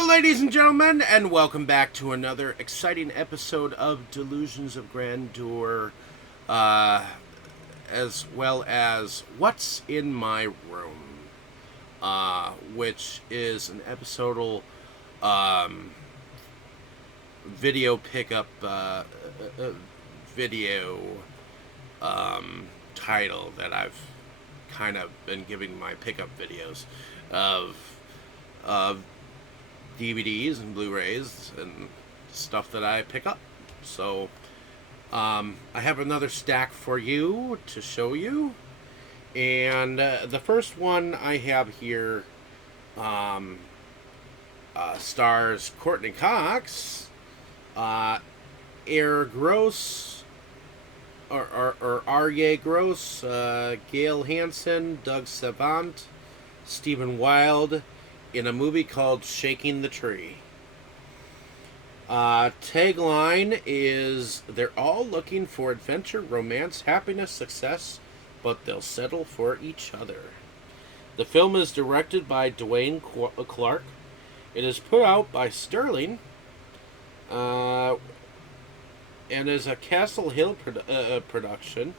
Hello, ladies and gentlemen, and welcome back to another exciting episode of Delusions of Grandeur, as well as What's in My Room, which is an episodal video pickup video title that I've kind of been giving my pickup videos of DVDs and Blu-rays and stuff that I pick up. So I have another stack for you to show you, and the first one I have here stars Courtney Cox, Air Gross, or Arye Gross, Gail Hansen, Doug Savant, Stephen Wilde, in a movie called Shaking the Tree. Tagline is, they're all looking for adventure, romance, happiness, success, but they'll settle for each other. The film is directed by Dwayne Clark. It is put out by Sterling, and is a Castle Hill production,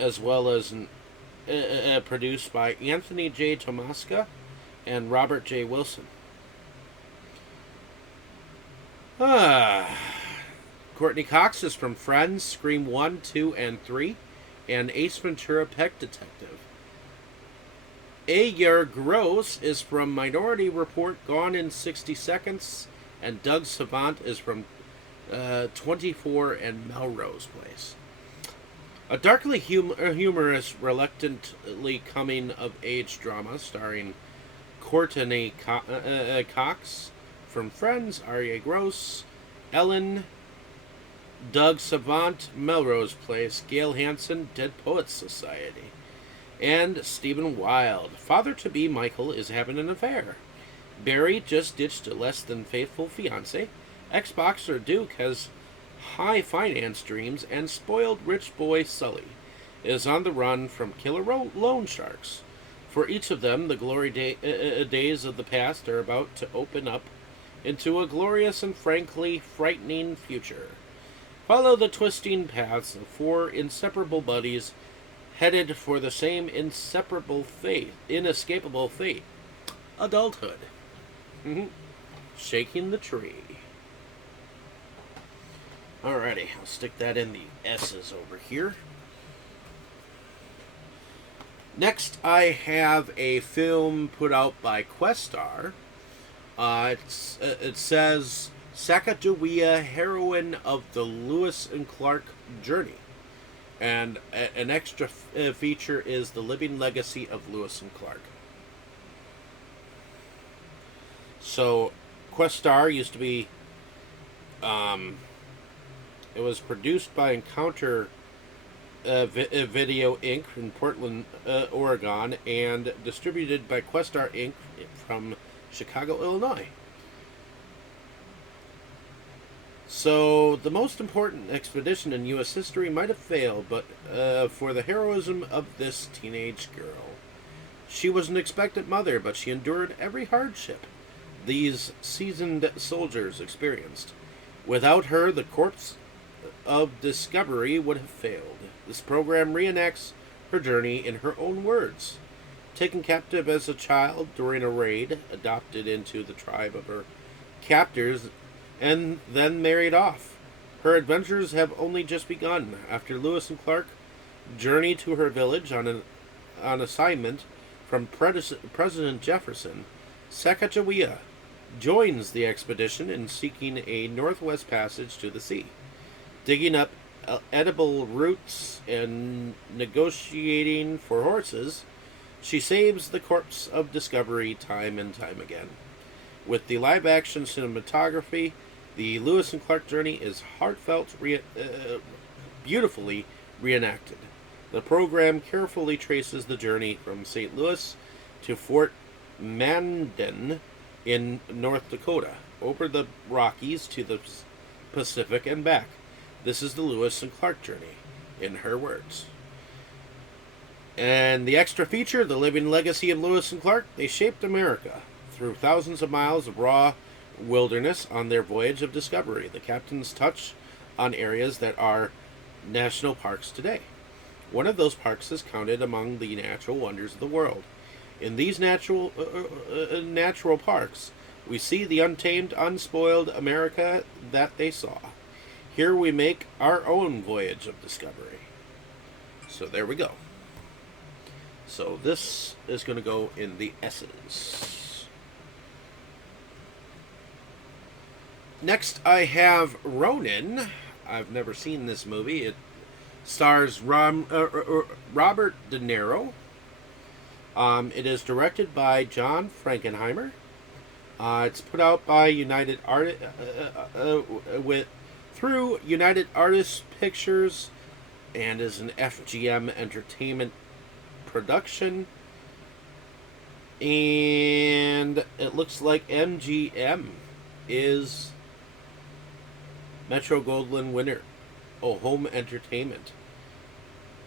as well as produced by Anthony J. Tomasca and Robert J. Wilson. Courtney Cox is from Friends, Scream 1, 2, and 3, and Ace Ventura: Pet Detective. Ayer Gross is from Minority Report, Gone in 60 Seconds, and Doug Savant is from 24 and Melrose Place. A darkly humorous, reluctantly coming-of-age drama starring Courtney Cox from Friends, Arye Gross, Ellen, Doug Savant, Melrose Place, Gail Hansen, Dead Poets Society, and Stephen Wilde. Father-to-be Michael is having an affair. Barry just ditched a less-than-faithful fiancé. Ex-boxer Duke has high finance dreams, and spoiled rich boy Sully is on the run from killer loan sharks. For each of them, the glory days of the past are about to open up into a glorious and frankly frightening future. Follow the twisting paths of four inseparable buddies headed for the same inescapable fate, adulthood. Shaking the Tree. Alrighty, I'll stick that in the S's over here. Next, I have a film put out by Questar. It says Sacatawea, heroine of the Lewis and Clark journey. And an extra feature is The Living Legacy of Lewis and Clark. So, Questar used to be... it was produced by Encounter Video Inc. in Portland, Oregon, and distributed by Questar Inc. from Chicago, Illinois. So, the most important expedition in U.S. history might have failed, but for the heroism of this teenage girl. She was an expectant mother, but she endured every hardship these seasoned soldiers experienced. Without her, the corpse of Discovery would have failed. This program reenacts her journey in her own words. Taken captive as a child during a raid, adopted into the tribe of her captors, and then married off. Her adventures have only just begun. After Lewis and Clark journey to her village on assignment from President Jefferson, Sacagawea joins the expedition in seeking a northwest passage to the sea. Digging up edible roots and negotiating for horses, she saves the corpse of Discovery time and time again. With the live-action cinematography, the Lewis and Clark journey is heartfelt, beautifully reenacted. The program carefully traces the journey from St. Louis to Fort Mandan in North Dakota, over the Rockies to the Pacific and back. This is the Lewis and Clark journey, in her words. And the extra feature, The Living Legacy of Lewis and Clark, they shaped America through thousands of miles of raw wilderness on their voyage of discovery. The captains touch on areas that are national parks today. One of those parks is counted among the natural wonders of the world. In these natural parks, we see the untamed, unspoiled America that they saw. Here we make our own voyage of discovery. So there we go. So this is going to go in the S's. Next I have Ronin. I've never seen this movie. It stars Robert De Niro. It is directed by John Frankenheimer. It's put out by through United Artists Pictures, and is an FGM Entertainment production. And it looks like MGM is Metro-Goldwyn winner. Oh, Home Entertainment.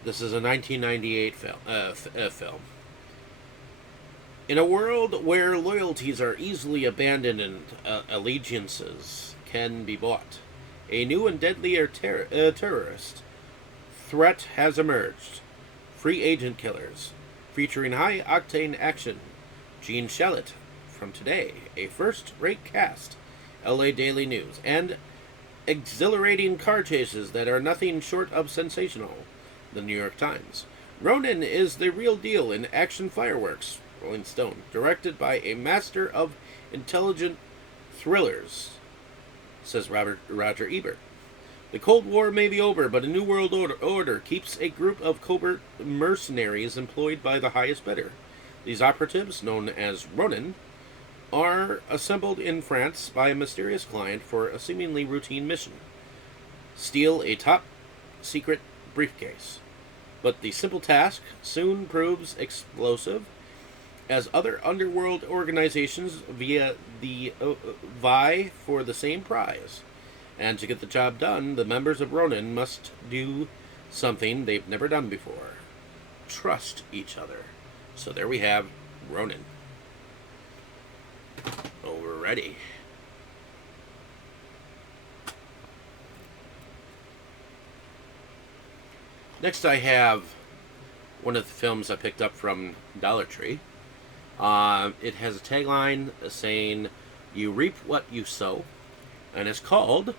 This is a 1998 film. In a world where loyalties are easily abandoned and allegiances can be bought, a new and deadlier terrorist threat has emerged. Free agent killers, featuring high-octane action. Gene Shalit from Today, a first-rate cast. LA Daily News, and exhilarating car chases that are nothing short of sensational. The New York Times. Ronin is the real deal in action fireworks. Rolling Stone. Directed by a master of intelligent thrillers, says Roger Ebert. The Cold War may be over, but a new world order keeps a group of covert mercenaries employed by the highest bidder. These operatives, known as Ronin, are assembled in France by a mysterious client for a seemingly routine mission. Steal a top-secret briefcase. But the simple task soon proves explosive, as other underworld organizations vie for the same prize. And to get the job done, the members of Ronin must do something they've never done before. Trust each other. So there we have Ronin. Oh, we're ready. Next I have one of the films I picked up from Dollar Tree. It has a tagline saying, "You reap what you sow," and it's called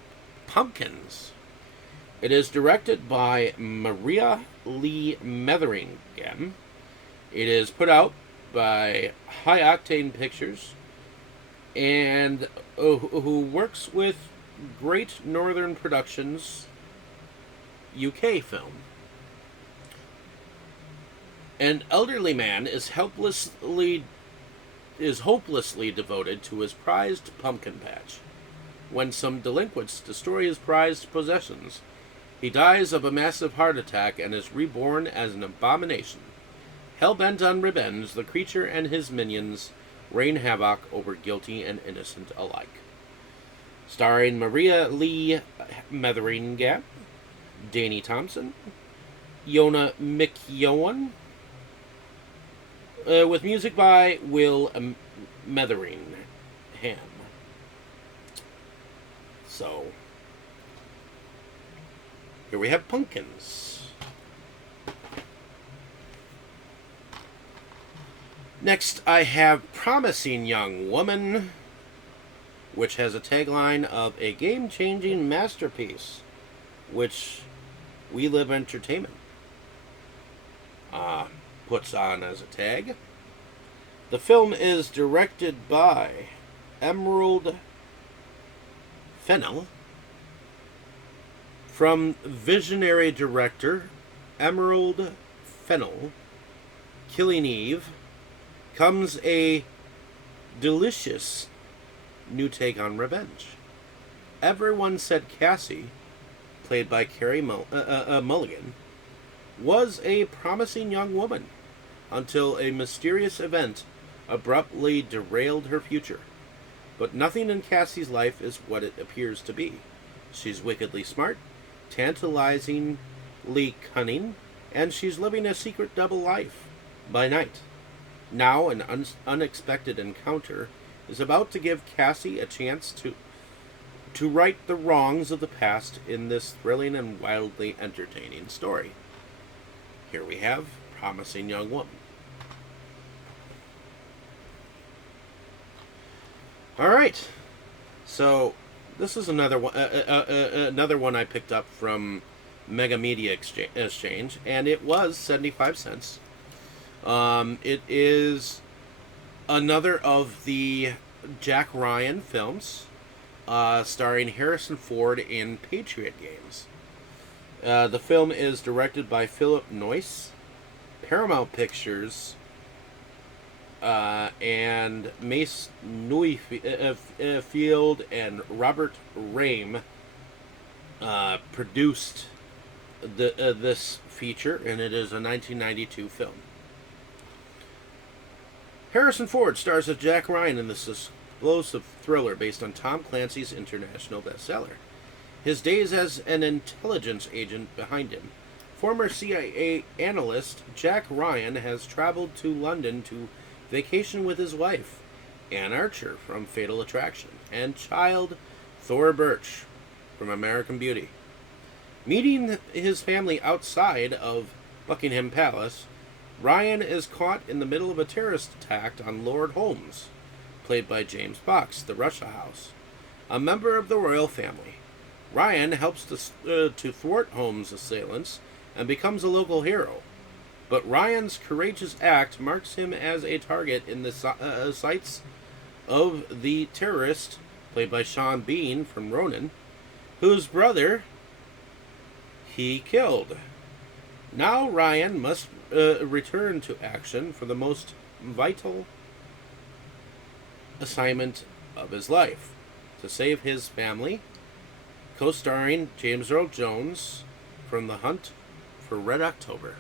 Pumpkins. It is directed by Maria Lee Metheringham. It is put out by High Octane Pictures, and who works with Great Northern Productions UK film. An elderly man is hopelessly devoted to his prized pumpkin patch. When some delinquents destroy his prized possessions, he dies of a massive heart attack and is reborn as an abomination. Hell-bent on revenge, the creature and his minions rain havoc over guilty and innocent alike. Starring Maria Lee Metheringham, Danny Thompson, Yona McYowan, with music by Will Metheringham. So, here we have Pumpkins. Next, I have Promising Young Woman, which has a tagline of a game-changing masterpiece, which We Live Entertainment puts on as a tag. The film is directed by Emerald Fennell. From visionary director Emerald Fennell, Killing Eve, comes a delicious new take on revenge. Everyone said Cassie, played by Carey Mulligan, was a promising young woman until a mysterious event abruptly derailed her future. But nothing in Cassie's life is what it appears to be. She's wickedly smart, tantalizingly cunning, and she's living a secret double life by night. Now, an unexpected encounter is about to give Cassie a chance to right the wrongs of the past in this thrilling and wildly entertaining story. Here we have Promising Young Woman. All right, so this is another one I picked up from Mega Media Exchange, and it was 75 cents. It is another of the Jack Ryan films, starring Harrison Ford in Patriot Games. The film is directed by Philip Noyce. Paramount Pictures and Mace Neufield and Robert Rame produced this feature, and it is a 1992 film. Harrison Ford stars as Jack Ryan in this explosive thriller based on Tom Clancy's international bestseller. His days as an intelligence agent behind him. Former CIA analyst Jack Ryan has traveled to London to vacation with his wife, Anne Archer from Fatal Attraction, and child Thora Birch from American Beauty. Meeting his family outside of Buckingham Palace, Ryan is caught in the middle of a terrorist attack on Lord Holmes, played by James Fox, the Russia House, a member of the royal family. Ryan helps to thwart Holmes' assailants and becomes a local hero. But Ryan's courageous act marks him as a target in the sights of the terrorist, played by Sean Bean from Ronin, whose brother he killed. Now Ryan must return to action for the most vital assignment of his life, to save his family, co-starring James Earl Jones from The Hunt for Red October.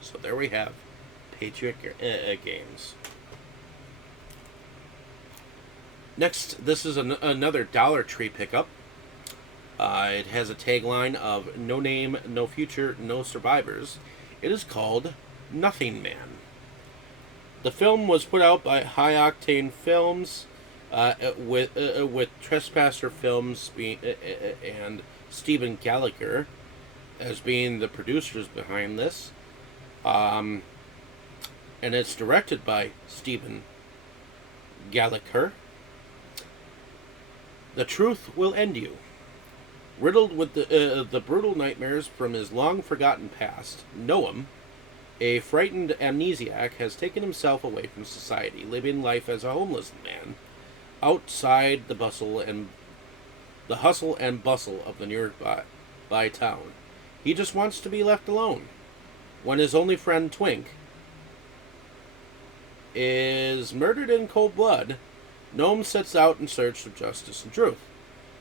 So there we have Patriot Games. Next, this is another Dollar Tree pickup. It has a tagline of "No name, no future, no survivors." It is called Nothing Man. The film was put out by High Octane Films, with Trespasser Films and Stephen Gallagher as being the producers behind this. And it's directed by Stephen Gallagher. The truth will end you. Riddled with the brutal nightmares from his long-forgotten past, Noam, a frightened amnesiac, has taken himself away from society, living life as a homeless man, outside the hustle and bustle of the nearby town. He just wants to be left alone. When his only friend, Twink, is murdered in cold blood, Noam sets out in search of justice and truth.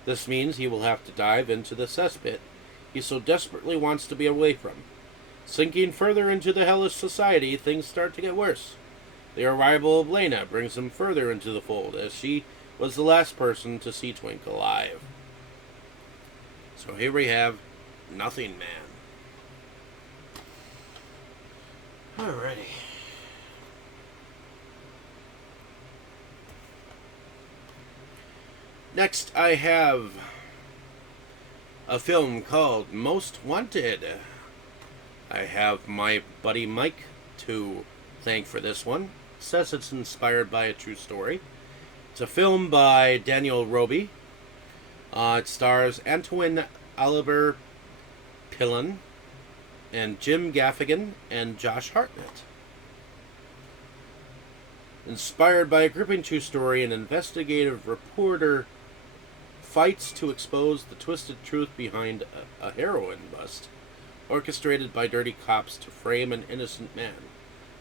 This means he will have to dive into the cesspit he so desperately wants to be away from. Sinking further into the hellish society, things start to get worse. The arrival of Lena brings him further into the fold, as she was the last person to see Twink alive. So here we have Nothing Man. Alrighty. Next, I have a film called Most Wanted. I have my buddy Mike to thank for this one. Says it's inspired by a true story. It's a film by Daniel Roby. It stars Antoine Oliver Pillen and Jim Gaffigan and Josh Hartnett. Inspired by a gripping true story, an investigative reporter fights to expose the twisted truth behind a heroin bust, orchestrated by dirty cops to frame an innocent man,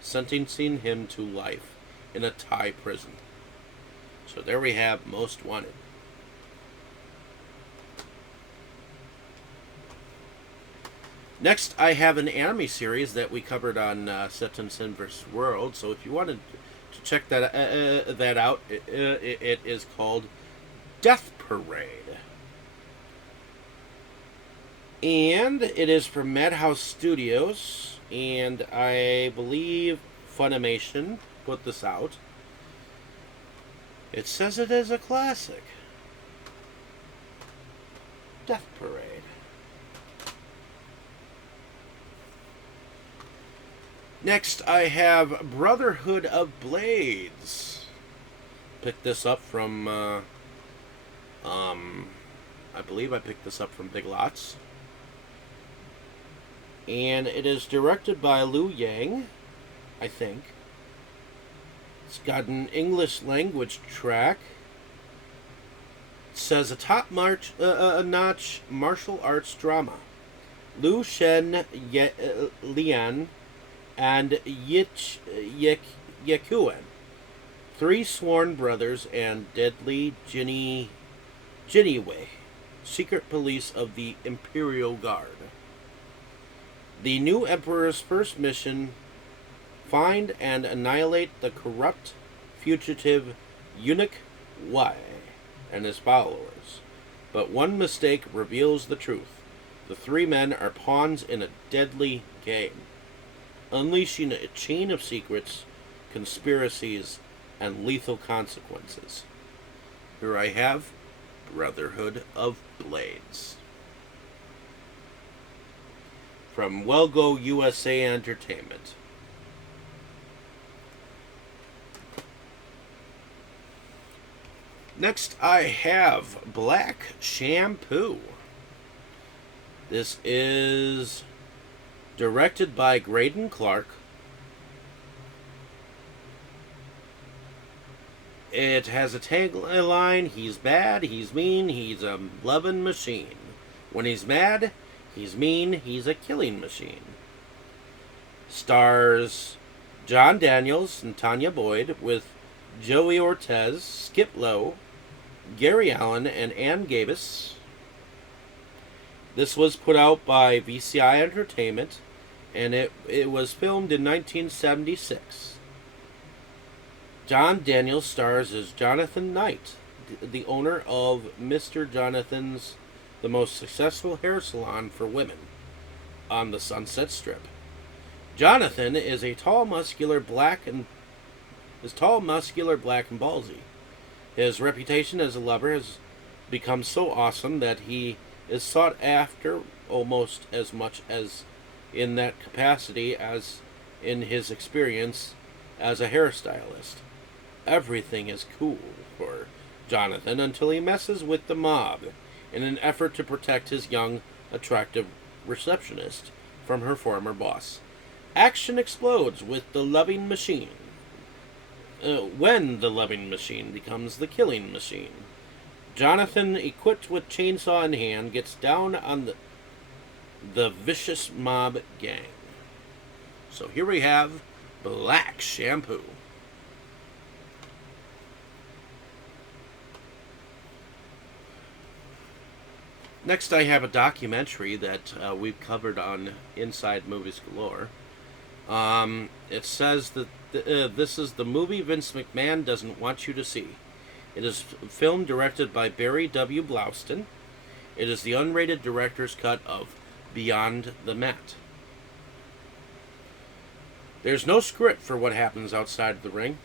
sentencing him to life in a Thai prison. So there we have Most Wanted. Next, I have an anime series that we covered on Seton Sin vs. World. So if you wanted to check that out, it is called Death Parade. And it is from Madhouse Studios, and I believe Funimation put this out. It says it is a classic. Death Parade. Next, I have Brotherhood of Blades. Picked this up from, I believe I picked this up from Big Lots. And it is directed by Liu Yang, I think. It's got an English language track. It says a top-notch martial arts drama. Liu Shen Lian and Yekuen, three sworn brothers and deadly Jinniwei, secret police of the Imperial Guard. The new Emperor's first mission: find and annihilate the corrupt, fugitive eunuch Wei and his followers. But one mistake reveals the truth. The three men are pawns in a deadly game, unleashing a chain of secrets, conspiracies, and lethal consequences. Here I have Brotherhood of Blades. From Wellgo USA Entertainment. Next, I have Black Shampoo. This is directed by Graydon Clark. It has a tagline: he's bad, he's mean, he's a loving machine. When he's mad, he's mean, he's a killing machine. Stars John Daniels and Tanya Boyd, with Joey Ortez, Skip Lowe, Gary Allen, and Ann Gabus. This was put out by VCI Entertainment, and it was filmed in 1976. John Daniels stars as Jonathan Knight, the owner of Mr. Jonathan's, the most successful hair salon for women on the Sunset Strip. Jonathan is tall, muscular, black, and ballsy. His reputation as a lover has become so awesome that he is sought after almost as much as in that capacity as in his experience as a hairstylist. Everything is cool for Jonathan until he messes with the mob in an effort to protect his young, attractive receptionist from her former boss. Action explodes with the loving machine. When the loving machine becomes the killing machine. Jonathan, equipped with chainsaw in hand, gets down on the vicious mob gang. So here we have Black Shampoo. Next, I have a documentary that we've covered on Inside Movies Galore. It says that this is the movie Vince McMahon doesn't want you to see. It is film directed by Barry W. Blouston. It is the unrated director's cut of Beyond the Mat. There's no script for what happens outside the ring.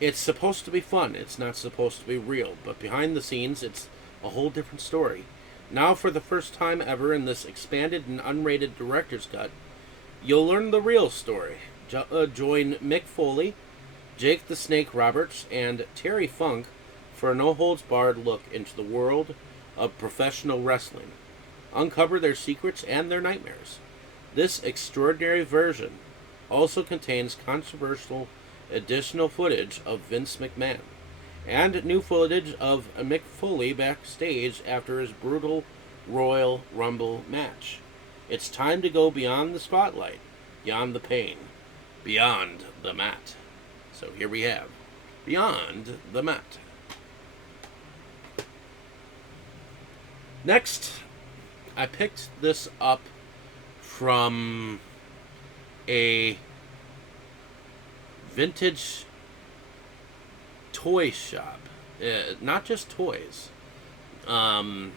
It's supposed to be fun. It's not supposed to be real. But behind the scenes, it's a whole different story. Now, for the first time ever in this expanded and unrated director's cut, you'll learn the real story. Join Mick Foley, Jake the Snake Roberts, and Terry Funk for a no-holds-barred look into the world of professional wrestling. Uncover their secrets and their nightmares. This extraordinary version also contains controversial additional footage of Vince McMahon and new footage of Mick Foley backstage after his brutal Royal Rumble match. It's time to go beyond the spotlight, beyond the pain, beyond the mat. So here we have Beyond the Mat. Next, I picked this up from a vintage toy shop. Not just toys. I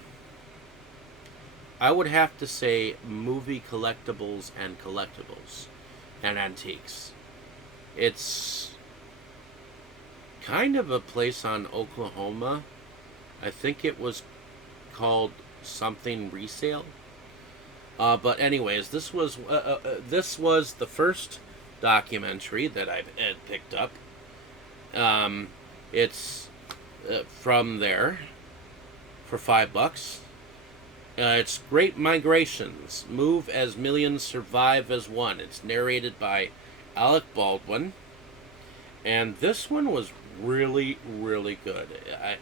would have to say movie collectibles and antiques. It's kind of a place on Oklahoma. I think it was called something resale. But anyways, this was the first documentary that I had picked up. It's from there for $5. It's Great Migrations: Move as Millions, Survive as One. It's narrated by Alec Baldwin, and this one was really, really good.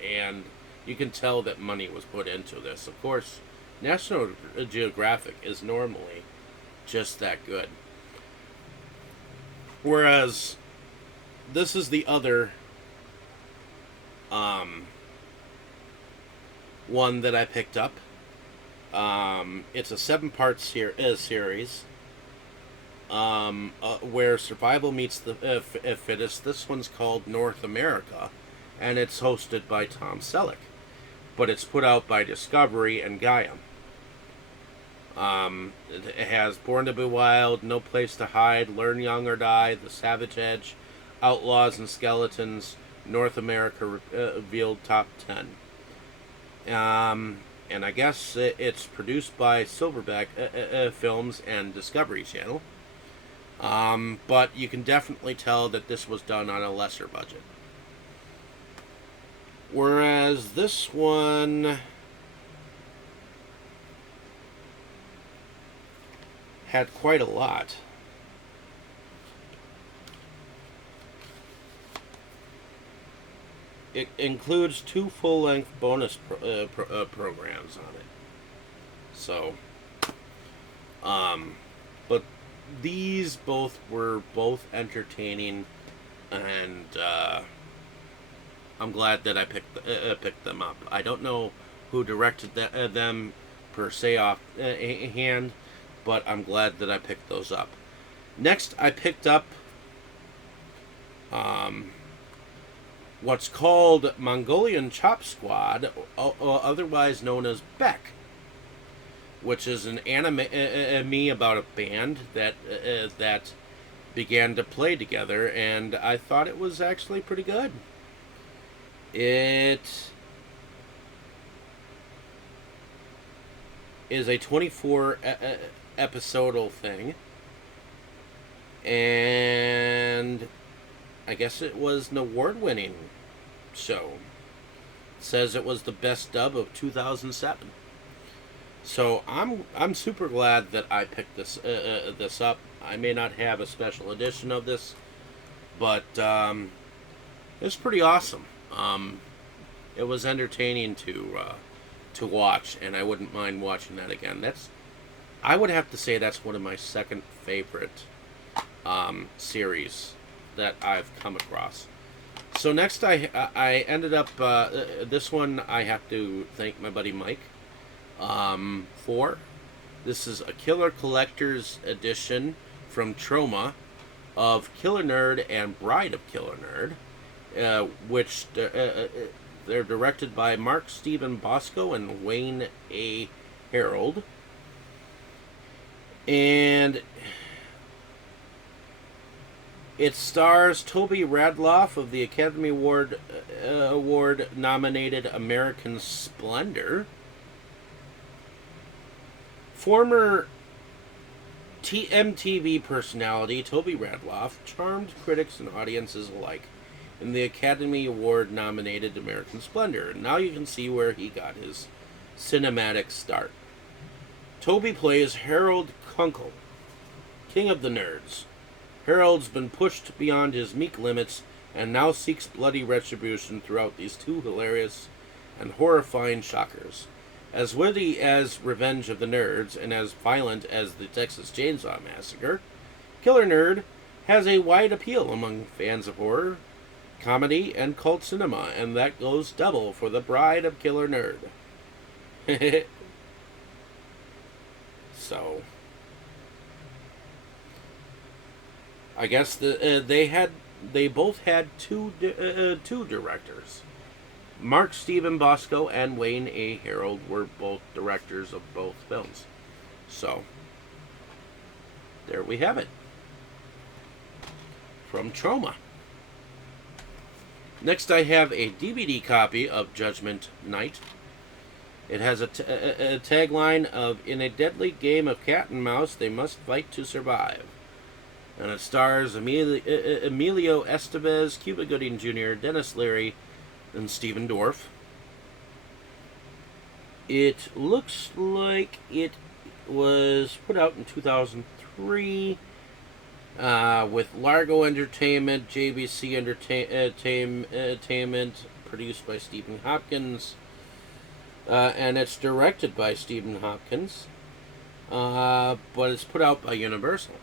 And you can tell that money was put into this. Of course, National Geographic is normally just that good. Whereas this is the other one that I picked up. It's a 7-part series where survival meets the fittest. This one's called North America, and it's hosted by Tom Selleck, but it's put out by Discovery and Gaia. It has Born to Be Wild, No Place to Hide, Learn Young or Die, The Savage Edge, Outlaws and Skeletons, North America Revealed Top 10. And I guess it's produced by Silverback Films and Discovery Channel. But you can definitely tell that this was done on a lesser budget. Whereas this one had quite a lot. It includes 2 full-length bonus programs on it. So, but these were both entertaining, and I'm glad that I picked them up. I don't know who directed them per se off hand, but I'm glad that I picked those up. Next, I picked up what's called Mongolian Chop Squad, otherwise known as Beck, which is an anime about a band that began to play together, and I thought it was actually pretty good. It is a 24 episodal thing, and I guess it was an award-winning show. It says it was the best dub of 2007. So I'm super glad that I picked this up. I may not have a special edition of this, but it's pretty awesome. It was entertaining to watch, and I wouldn't mind watching that again. I would have to say that's one of my second favorite series that I've come across. So next I ended up this one I have to thank my buddy Mike for. This is a Killer Collector's edition from Troma of Killer Nerd and Bride of Killer Nerd, which they're directed by Mark Steven Bosco and Wayne A. Harold. And it stars Toby Radloff of the Academy Award nominated American Splendor. Former MTV personality Toby Radloff charmed critics and audiences alike in the Academy Award nominated American Splendor. And now you can see where he got his cinematic start. Toby plays Harold Kunkel, King of the Nerds. Harold's been pushed beyond his meek limits and now seeks bloody retribution throughout these 2 hilarious and horrifying shockers. As witty as Revenge of the Nerds and as violent as the Texas Chainsaw Massacre, Killer Nerd has a wide appeal among fans of horror, comedy, and cult cinema, and that goes double for the Bride of Killer Nerd. So I guess they both had two directors. Mark Steven Bosco and Wayne A. Harold were both directors of both films. So there we have it from Troma. Next, I have a DVD copy of Judgment Night. It has a tagline of, "In a deadly game of cat and mouse, they must fight to survive." And it stars Emilio Estevez, Cuba Gooding Jr., Dennis Leary, and Stephen Dorff. It looks like it was put out in 2003 with Largo Entertainment, JVC Entertainment, produced by Stephen Hopkins. And it's directed by Stephen Hopkins, but it's put out by Universal.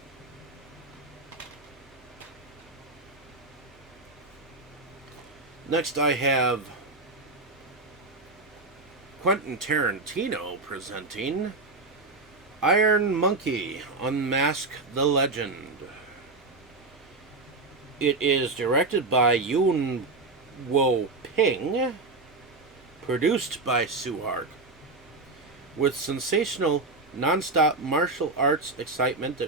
Next, I have Quentin Tarantino presenting Iron Monkey: Unmask the Legend. It is directed by Yuen Wo Ping, produced by Suhark, with sensational non-stop martial arts excitement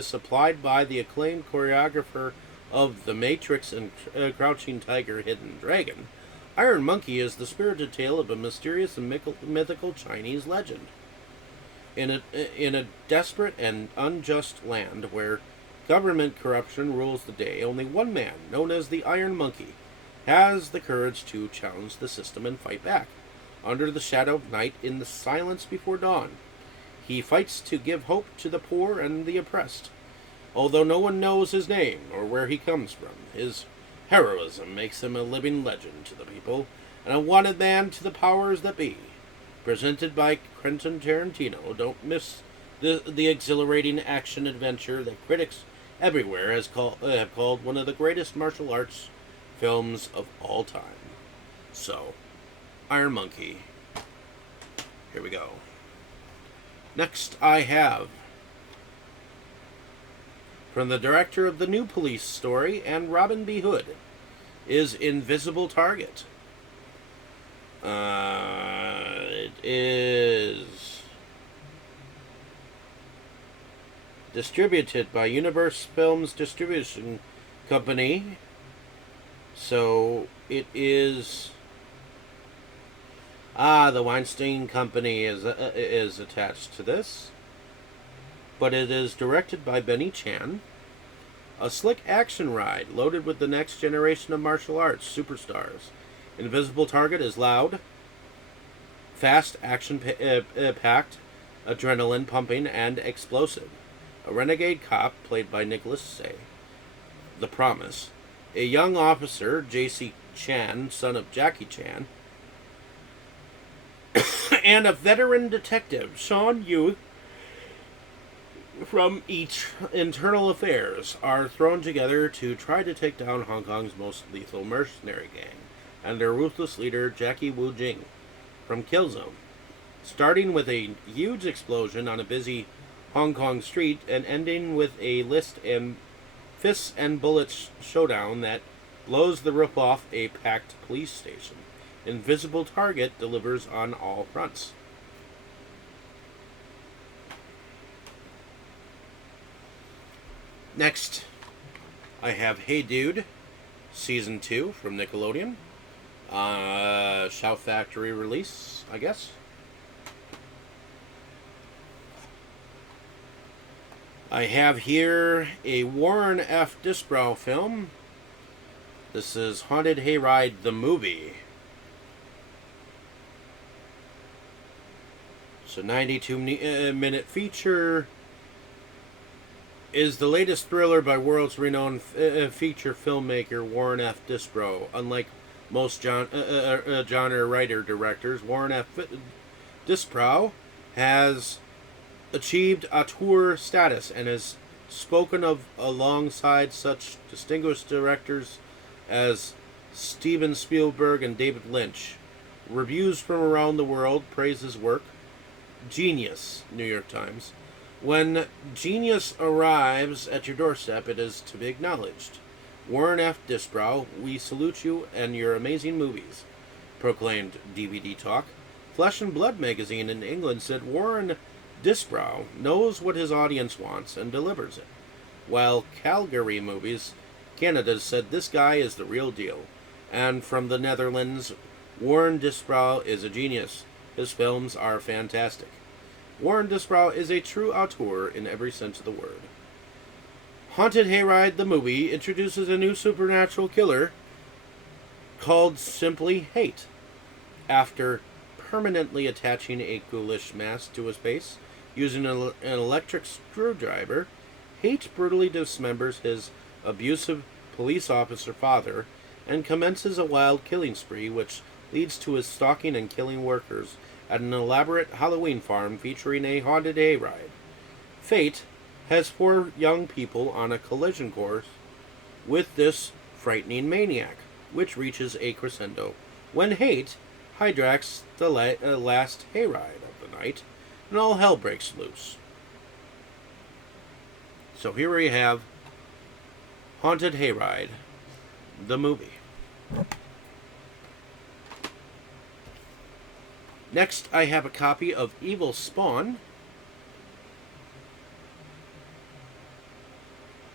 supplied by the acclaimed choreographer of The Matrix and Crouching Tiger, Hidden Dragon. Iron Monkey is the spirited tale of a mysterious and mythical Chinese legend. In a desperate and unjust land where government corruption rules the day, only one man, known as the Iron Monkey, has the courage to challenge the system and fight back. Under the shadow of night, in the silence before dawn, he fights to give hope to the poor and the oppressed. Although no one knows his name or where he comes from, his heroism makes him a living legend to the people and a wanted man to the powers that be. Presented by Quentin Tarantino, don't miss the exhilarating action adventure that critics everywhere have called one of the greatest martial arts films of all time. So, Iron Monkey. Here we go. Next, I have, from the director of the new Police Story and Robin B. Hood, is Invisible Target. It is distributed by Universe Films Distribution Company. So it is the Weinstein Company is attached to this, but it is directed by Benny Chan. A slick action ride loaded with the next generation of martial arts superstars. Invisible Target is loud, fast, action-packed, adrenaline-pumping, and explosive. A renegade cop, played by Nicholas Say, The Promise, a young officer, J.C. Chan, son of Jackie Chan, and a veteran detective, Sean Yu, from each internal affairs, are thrown together to try to take down Hong Kong's most lethal mercenary gang and their ruthless leader, Jackie Wu Jing, from Killzone. Starting with a huge explosion on a busy Hong Kong street and ending with a fists and bullets showdown that blows the roof off a packed police station. Invisible Target delivers on all fronts. Next, I have Hey Dude, Season 2 from Nickelodeon. Shout Factory release, I guess. I have here a Warren F. Disbrow film. This is Haunted Hayride, the movie. So 92-minute feature. Is the latest thriller by world's renowned feature filmmaker Warren F. Disbrow. Unlike most genre writer-directors, Warren F. Disbrow has achieved auteur status and is spoken of alongside such distinguished directors as Steven Spielberg and David Lynch. Reviews from around the world praise his work. Genius, New York Times. When genius arrives at your doorstep, it is to be acknowledged. Warren F. Disbrow, we salute you and your amazing movies, proclaimed DVD Talk. Flesh and Blood magazine in England said Warren Disbrow knows what his audience wants and delivers it, while Calgary Movies Canada said this guy is the real deal. And from the Netherlands, Warren Disbrow is a genius. His films are fantastic. Warren Disbrow is a true auteur in every sense of the word. Haunted Hayride, the movie, introduces a new supernatural killer called simply Hate. After permanently attaching a ghoulish mask to his face using an electric screwdriver, Hate brutally dismembers his abusive police officer father and commences a wild killing spree which leads to his stalking and killing workers at an elaborate Halloween farm featuring a haunted hayride. Fate has 4 young people on a collision course with this frightening maniac, which reaches a crescendo when Hate hijacks the last hayride of the night, and all hell breaks loose. So here we have Haunted Hayride, the movie. Next, I have a copy of Evil Spawn.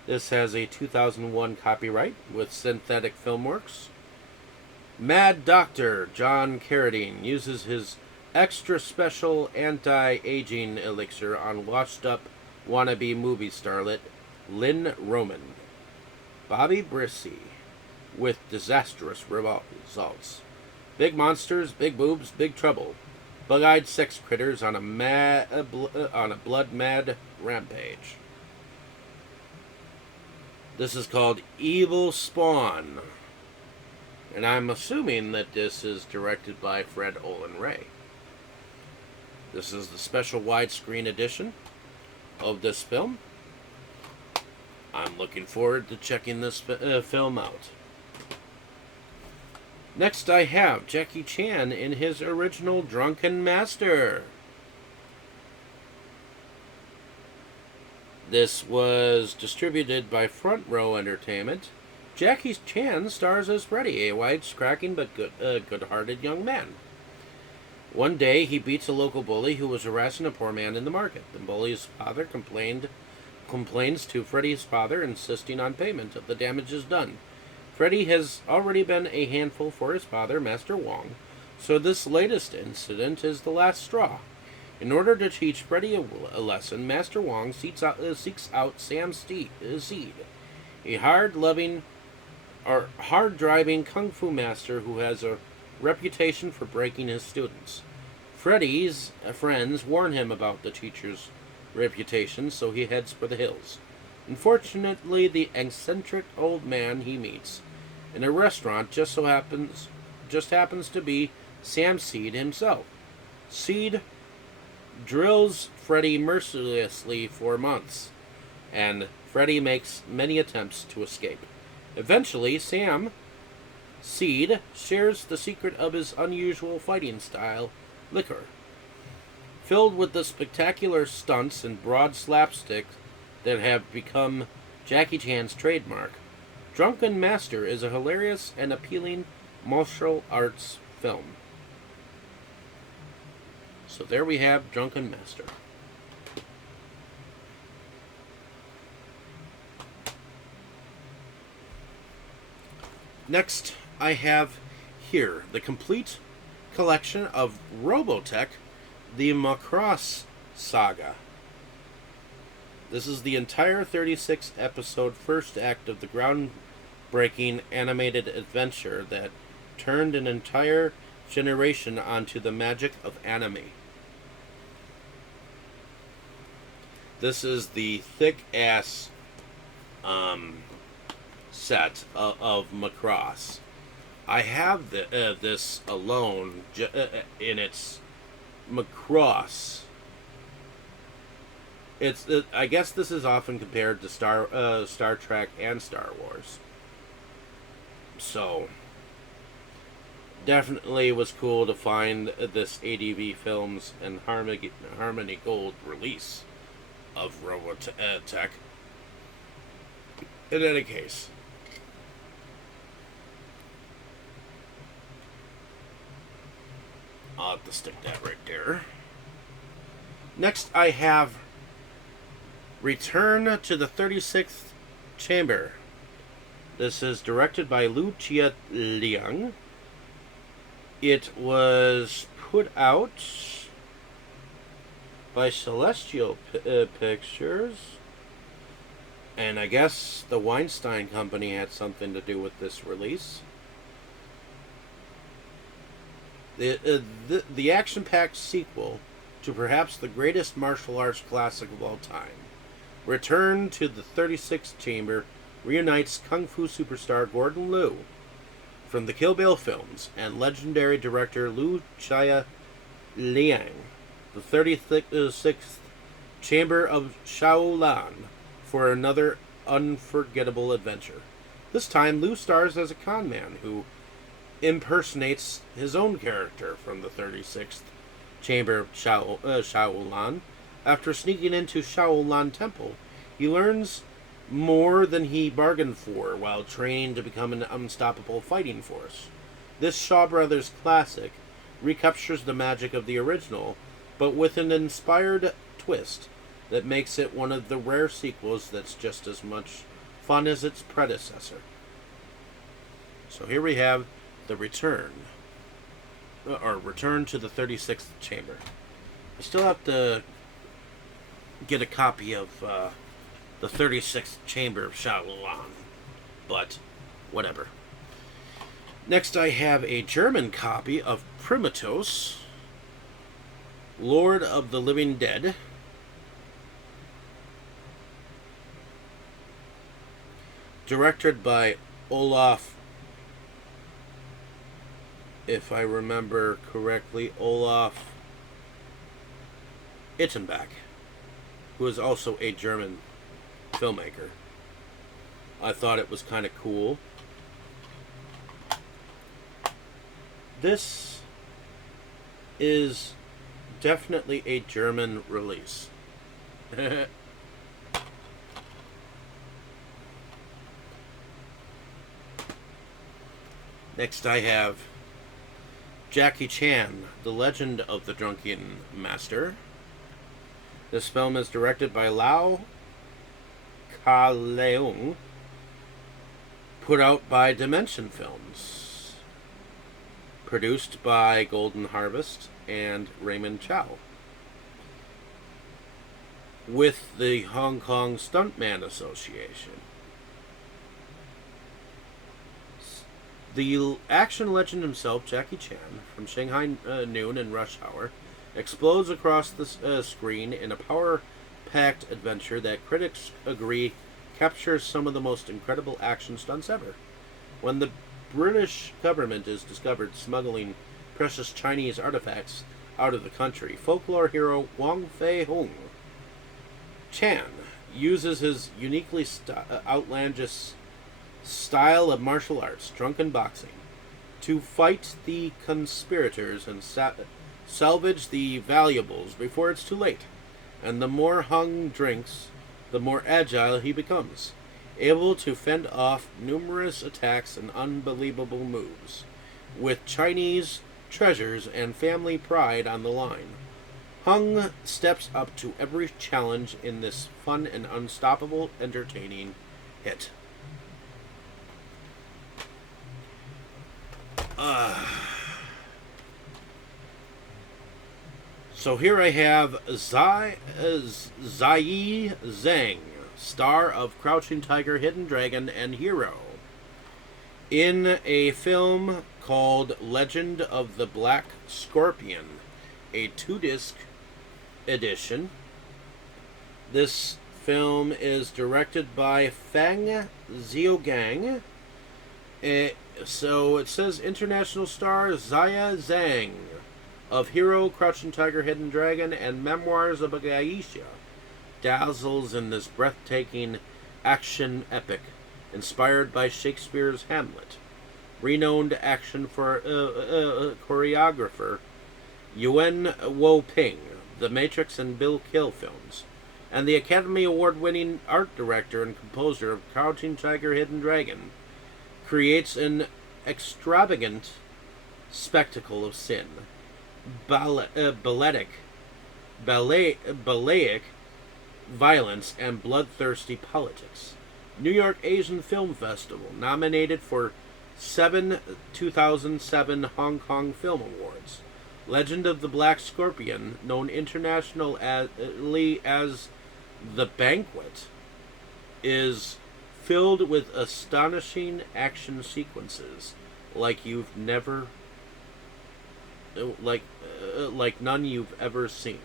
This has a 2001 copyright with Synthetic Filmworks. Mad Doctor John Carradine uses his extra special anti-aging elixir on washed-up wannabe movie starlet Lynn Roman. Bobby Brissy with disastrous results. Big monsters, big boobs, big trouble. Bug-eyed sex critters on a blood-mad rampage. This is called Evil Spawn. And I'm assuming that this is directed by Fred Olen Ray. This is the special widescreen edition of this film. I'm looking forward to checking this film out. Next I have Jackie Chan in his original Drunken Master. This was distributed by Front Row Entertainment. Jackie Chan stars as Freddy, a wisecracking but good-hearted young man. One day, he beats a local bully who was harassing a poor man in the market. The bully's father complains to Freddy's father, insisting on payment of the damages done. Freddy has already been a handful for his father, Master Wong, so this latest incident is the last straw. In order to teach Freddy a lesson, Master Wong seeks out Sam Seed, a hard-driving kung fu master who has a reputation for breaking his students. Freddy's friends warn him about the teacher's reputation, so he heads for the hills. Unfortunately, the eccentric old man he meets in a restaurant just happens to be Sam Seed himself. Seed drills Freddy mercilessly for months, and Freddy makes many attempts to escape. Eventually, Sam Seed shares the secret of his unusual fighting style, liquor. Filled with the spectacular stunts and broad slapstick that have become Jackie Chan's trademark, Drunken Master is a hilarious and appealing martial arts film. So there we have Drunken Master. Next, I have here the complete collection of Robotech, the Macross Saga. This is the entire 36-episode first act of the groundbreaking animated adventure that turned an entire generation onto the magic of anime. This is the thick-ass set of Macross. I have this alone in its Macross. I guess this is often compared to Star Trek and Star Wars. So, definitely was cool to find this ADV Films and Harmony Gold release of Robotech. In any case, I'll have to stick that right there. Next, I have Return to the 36th Chamber. This is directed by Lu Chia Liang. It was put out by Celestial Pictures. And I guess the Weinstein Company had something to do with this release. The action-packed sequel to perhaps the greatest martial arts classic of all time, Return to the 36th Chamber reunites Kung Fu superstar Gordon Liu from the Kill Bill films and legendary director Lu Chia Liang, the 36th Chamber of Shaolan, for another unforgettable adventure. This time, Liu stars as a con man who impersonates his own character from the 36th Chamber of Shaolan. After sneaking into Shaolan Temple, he learns more than he bargained for while training to become an unstoppable fighting force. This Shaw Brothers classic recaptures the magic of the original, but with an inspired twist that makes it one of the rare sequels that's just as much fun as its predecessor. So here we have The Return, or Return to the 36th Chamber. I still have to get a copy of the 36th Chamber of Shaolan, but whatever. Next I have a German copy of Primitos, Lord of the Living Dead. Directed by Olaf, if I remember correctly, Olaf Ittenbach, who is also a German filmmaker. I thought it was kind of cool. This is definitely a German release. Next I have Jackie Chan, The Legend of the Drunken Master. This film is directed by Lau Ka-leung, put out by Dimension Films, produced by Golden Harvest and Raymond Chow, with the Hong Kong Stuntman Association. The action legend himself, Jackie Chan, from Shanghai Noon and Rush Hour, explodes across the screen in a power-packed adventure that critics agree captures some of the most incredible action stunts ever. When the British government is discovered smuggling precious Chinese artifacts out of the country, folklore hero Wong Fei-hung Chan uses his uniquely outlandish style of martial arts, drunken boxing, to fight the conspirators and salvage the valuables before it's too late. And the more Hung drinks, the more agile he becomes, able to fend off numerous attacks and unbelievable moves, with Chinese treasures and family pride on the line. Hung steps up to every challenge in this fun and unstoppable entertaining hit. So here I have Zai Zhang, star of Crouching Tiger, Hidden Dragon, and Hero, in a film called Legend of the Black Scorpion, a 2-disc edition. This film is directed by Fang Xiaogang. So it says international star Zaya Zhang of Hero, Crouching Tiger, Hidden Dragon, and Memoirs of a Geisha dazzles in this breathtaking action epic inspired by Shakespeare's Hamlet. Renowned action for choreographer Yuen Wo-ping, The Matrix and Bill Kill films, and the Academy Award-winning art director and composer of Crouching Tiger, Hidden Dragon, creates an extravagant spectacle of sin, balletic violence, and bloodthirsty politics. New York Asian Film Festival, nominated for 2007 Hong Kong Film Awards. Legend of the Black Scorpion, known internationally as The Banquet, is filled with astonishing action sequences like you've never like none you've ever seen.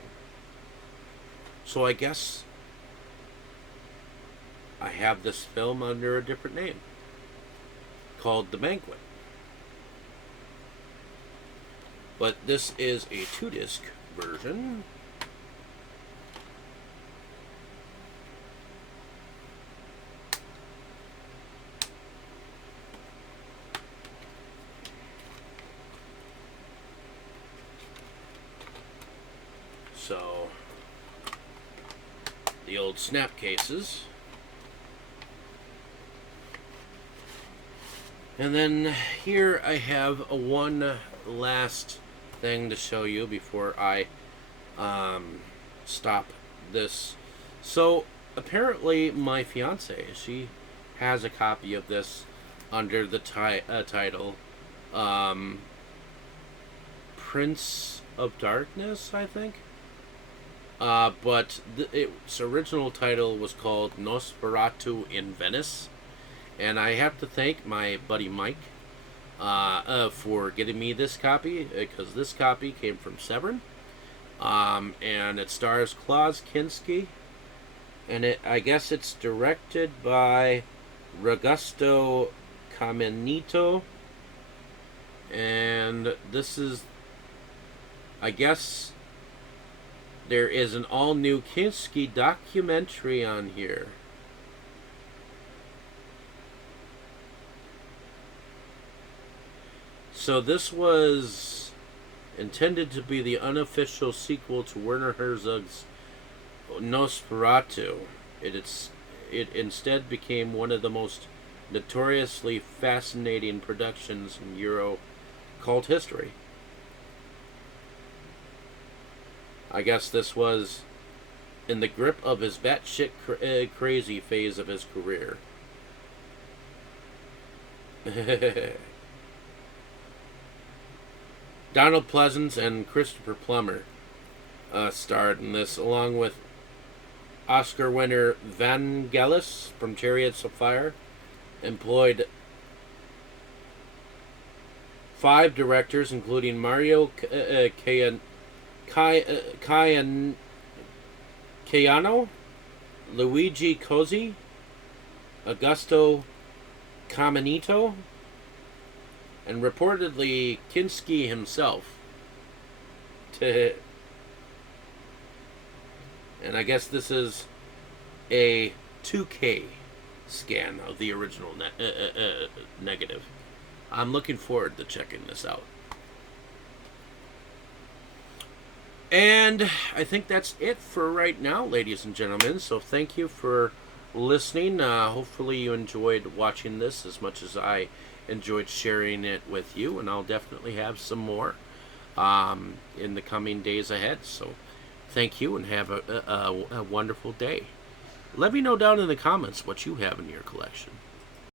So I guess I have this film under a different name, called The Banquet. But this is a 2-disc version. So, the old snap cases. And then here I have a one last thing to show you before I stop this. So apparently my fiance, she has a copy of this under the title Prince of Darkness, I think. But its original title was called Nosferatu in Venice. And I have to thank my buddy Mike for getting me this copy, because this copy came from Severin. And it stars Klaus Kinski. And I guess it's directed by Ragusto Caminito. And this is, I guess, there is an all-new Kinski documentary on here. So this was intended to be the unofficial sequel to Werner Herzog's Nosferatu. It instead became one of the most notoriously fascinating productions in Euro cult history. I guess this was in the grip of his batshit crazy phase of his career. Donald Pleasance and Christopher Plummer starred in this, along with Oscar winner Vangelis from Chariots of Fire. Employed 5 directors, including Mario Caiano, Luigi Cozzi, Augusto Caminito, and reportedly Kinski himself. And I guess this is a 2K scan of the original negative. I'm looking forward to checking this out. And I think that's it for right now, ladies and gentlemen. So thank you for listening. Hopefully you enjoyed watching this as much as I enjoyed sharing it with you. And I'll definitely have some more in the coming days ahead. So thank you and have a wonderful day. Let me know down in the comments what you have in your collection.